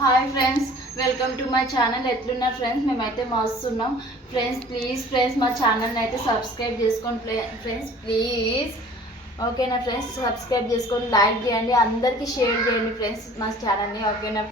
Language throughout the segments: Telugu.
Hi friends, welcome to my channel. ఎట్లున్నారు ఫ్రెండ్స్? మేమైతే మస్తున్నాం ఫ్రెండ్స్. ప్లీజ్ మా ఛానల్ని అయితే సబ్స్క్రైబ్ చేసుకోండి ఫ్రెండ్స్, ప్లీజ్. ఓకేనా ఫ్రెండ్స్? సబ్స్క్రైబ్ చేసుకొని లైక్ చేయండి, అందరికీ షేర్ చేయండి ఫ్రెండ్స్ మా ఛానల్ని. ఓకేనా?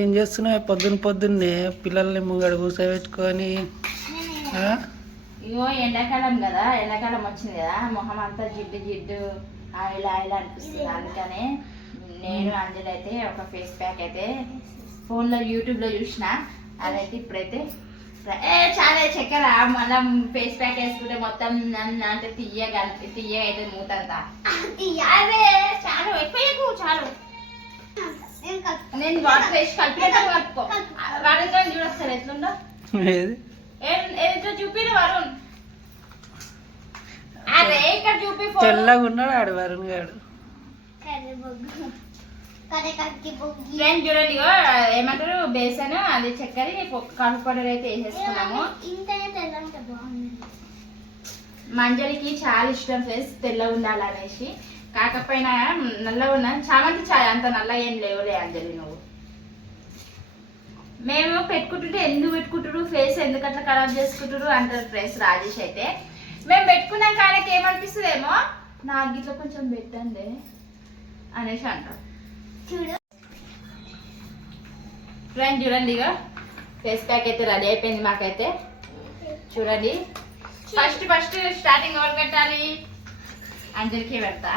ఏం చేస్తున్నావు పొద్దున్నే పిల్లల్ని ముంగడు కూర్చోబెట్టుకొని? ఇగో ఎండాకాలం కదా, ఎండాకాలం వచ్చింది కదా, మొహం అంతా జిడ్డు ఆయిల్ అనిపిస్తుంది. అందుకనే నేను అంజలి అయితే ఒక ఫేస్ ప్యాక్ అయితే ఫోన్లో యూట్యూబ్లో చూసిన, అదైతే ఇప్పుడైతే చాలా చక్కెర మళ్ళీ ఫేస్ ప్యాక్ వేసుకుంటే మొత్తం అంటే తీయగా అయితే మూతంతా అదే చాలు ఎక్కువ చాలు. నేను వాటర్ వేసి కలుపుకో వరుణ్ గారిని చూడొస్తారు ఎట్లుందో, చూపి వరుణ్. అరే ఇక్కడ చూపి, తెల్లగా ఉన్నాడు ఆడు వరుణ్ గారు. ఫ్రెండ్ చూడండి, ఏమంటారు బేసన్ అది చక్కెర కాఫీ పౌడర్ అయితే వేసేసుకున్నాము. మంజలికి చాలా ఇష్టం ఫ్రెండ్స్ తెల్లగా ఉండాలనేసి, కాకపోయినా నల్లగా ఉన్నా చామంతి చాయ్ అంత నల్ల ఏం లేవులే అంజలి. నువ్వు మేము పెట్టుకుంటుంటే ఎందుకు పెట్టుకుంటారు ఫేస్, ఎందుకు అట్లా ఖరాబ్ చేసుకుంటారు అంటారు ఫ్రెండ్స్ రాజేష్ అయితే. మేము పెట్టుకున్నాం కానీ ఏమనిపిస్తుందేమో, నాకు ఇట్లా కొంచెం పెట్టండి అనేసి అంటారు. ఫ్రెండ్ చూడండి, ఇక ఫేస్ ప్యాక్ అయితే రెడీ అయిపోయింది మాకైతే. చూడండి, ఫస్ట్ స్టార్టింగ్ ఎవరు పెట్టాలి? అంజలికి పెడతా.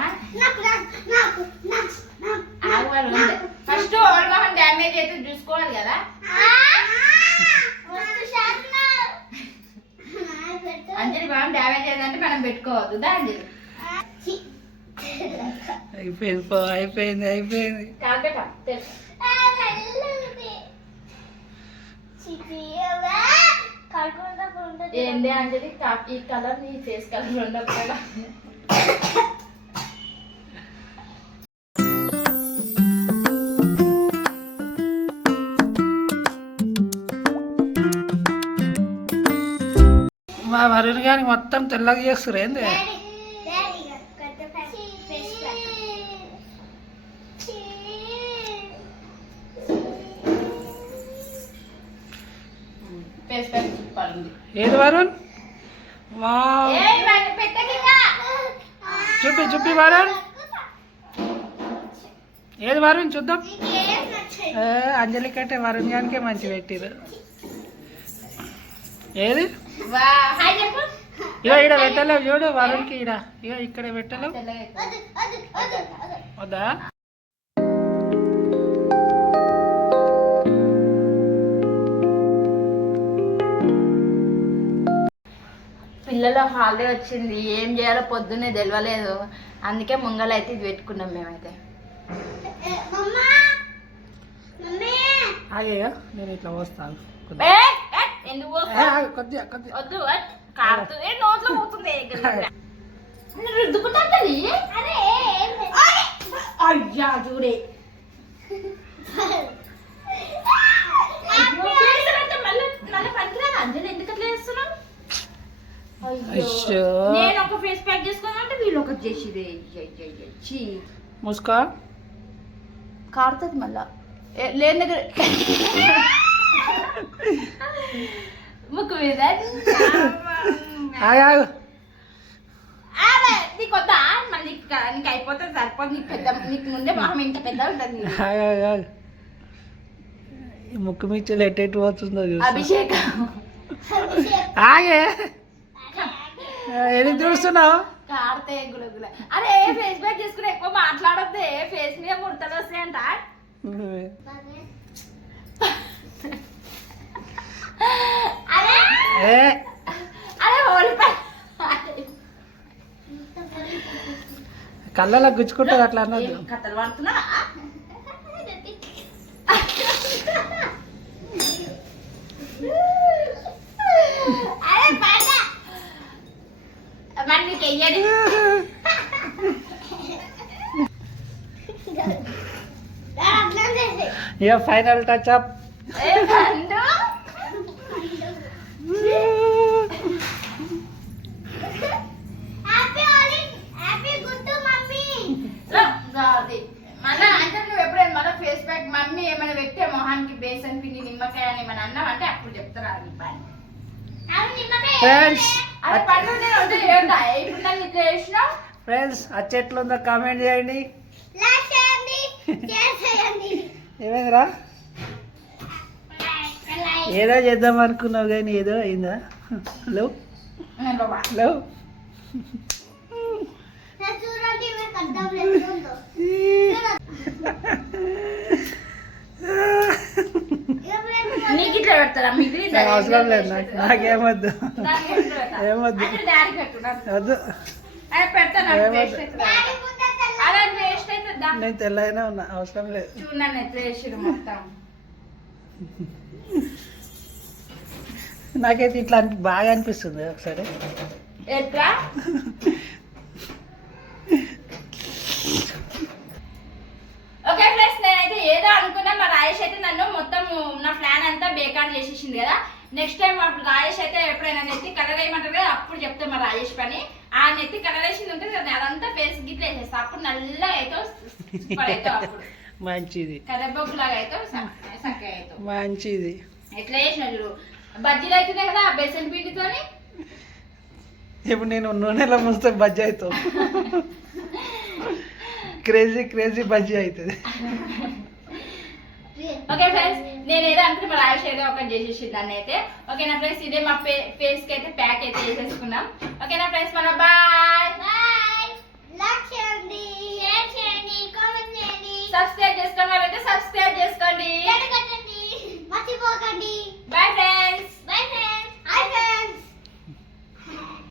ఫస్ట్ ఓల్డ్ మొహం డ్యామేజ్ అయితే చూసుకోవాలి కదా. అంజలి మొహం డ్యామేజ్ అయిందంటే మనం పెట్టుకోవద్దు దా అంజలి. అయిపోయింది ఏంటి అంజలి, ఈ కలర్ నీ ఫేస్ కలర్ ఉండకపోయినా మా వరుణ్ గారికి మొత్తం తెల్లగా చేస్తారు ఏంది? ఏది వరుణ్? చూపి వరుణ్, ఏది వరుణ్ చూద్దాం. అంజలి కంటే వరుణ్ గానికే మంచి పెట్టిరు. ఏది ఇక ఈడ పెట్టలేవు చూడు వరుణ్కి, ఈడ ఇక ఇక్కడ పెట్టలేవు వద్దా? పిల్లల హాలిడే వచ్చింది, ఏం చేయాలో పొద్దున్నే తెలియలేదు, అందుకే ముంగలైతే ఇది పెట్టుకున్నాం మేమైతే. ఆగేగా నేను ఇట్లా వస్తాను వద్దు కారుతుంది, నోట్లో పోతుంది. అయ్యా చూడే, అంజలి ఎందుకు అట్లా చేస్తున్నాం? నేను ఒక ఫేస్ ప్యాక్ చేసుకోవాలంటే వీళ్ళు ఒకటి చేసి ముస్కా కారుతుంది మళ్ళా లేని దగ్గర ముక్కు మీద. నీకు వద్దా? మళ్ళీ నీకు అయిపోతుంది సరిపోతుంది. నీకు పెద్ద, నీకు ముందే మొహం ఇంత పెద్ద ఉంటుంది. ముక్కు మీద ఎట్టెట్టు పోతుందో అభిషేకం. ఆగే ఎందుకు చూస్తున్నావు? కాడితే గులగుల. అరే ఫేస్ ప్యాక్ చేసుకుని ఎక్కువ మాట్లాడొద్దే, ఫేస్ మీద ముడతలు వస్తాయంట. కళ్ళలో గుచ్చుకుంటుంది అట్లా అన్నది. కథలు పడుతున్నా మరి నీకు వెయ్యడి ఇక ఫైనల్ టచ్ అప్. ఏ పండు గాది మన అంటే నువ్వు ఎప్పుడైనా మన ఫేస్ ప్యాక్ మమ్మీ ఏమైనా పెట్టే మొహానికి బేసన్ పిండి నిమ్మకాయ అని ఏమైనా అన్నావు అంటే అప్పుడు చెప్తారా అది పని. ఫ్రెండ్స్ అది పండు నేను వద్దు ఏంటా ఇప్పుడు నన్ను ఇట్లా చేసినావు. ఫ్రెండ్స్ ఆ చెట్లు ఉందో కామెంట్ చేయండి. ఏమైందిరా? ఏదో చేద్దాం అనుకున్నావు కానీ ఏదో అయిందా? హలో హలో నీకు ఇట్లా పెడతారా మిగిలి అవసరం లేదు నాకేమొద్దు ఏమొద్దు వద్దు. పెడతాను అలా వేస్ట్ అవుతుందా? నేను తెల్లగానే ఉన్నా అవసరం లేదు. చూడండి ఎట్లా వేసాడు మొత్తం. నాకైతే ఇట్లా బాగా అనిపిస్తుంది ఒకసారి. ఎట్లా ఓకే ఫ్రెండ్స్ నేనైతే ఏదో అనుకున్నా మా రాజేష్ అయితే నన్ను మొత్తం నా ప్లాన్ అంతా బేకార్ చేసేసింది కదా. నెక్స్ట్ టైం మా రాజేష్ అయితే ఎప్పుడైనా నెత్తి కలర్ వేయమంటారు కదా అప్పుడు చెప్తా మా రాజేష్ పని. ఆ నెత్తి కలర్ వేసింది ఉంటుంది కదా అదంతా ఫేస్ గిట్ల వేసేస్తా అప్పుడు నల్లగా అయితే సూపర్ అవుతావు. అప్పుడు మంచిది కర్రబొగ్గులాగా అవుతావు చక్కగా అవుతావు. మంచిది. ఎట్లా చేసిన చూడు బజ్జీలు అవుతున్నాయి కదా బేసన్ పిండితోని. ఇప్పుడు నేను నూనెలో ముంచితే బజ్జీ అవుతావు. క్రేజీ క్రేజీ బజ్జీ అవుతుంది. ఓకే ఫ్రెండ్స్ నేను ఏదో అనుకుంటే మా రాజేష్ ఏదో ఒకటి చేసేసి దాన్ని అయితే. ఓకేనా ఫ్రెండ్స్ ఇదే మా ఫేస్ కి అయితే ప్యాక్ అయితే చేసేసుకున్నాం. ఓకేనా ఫ్రెండ్స్ మన బాయ్.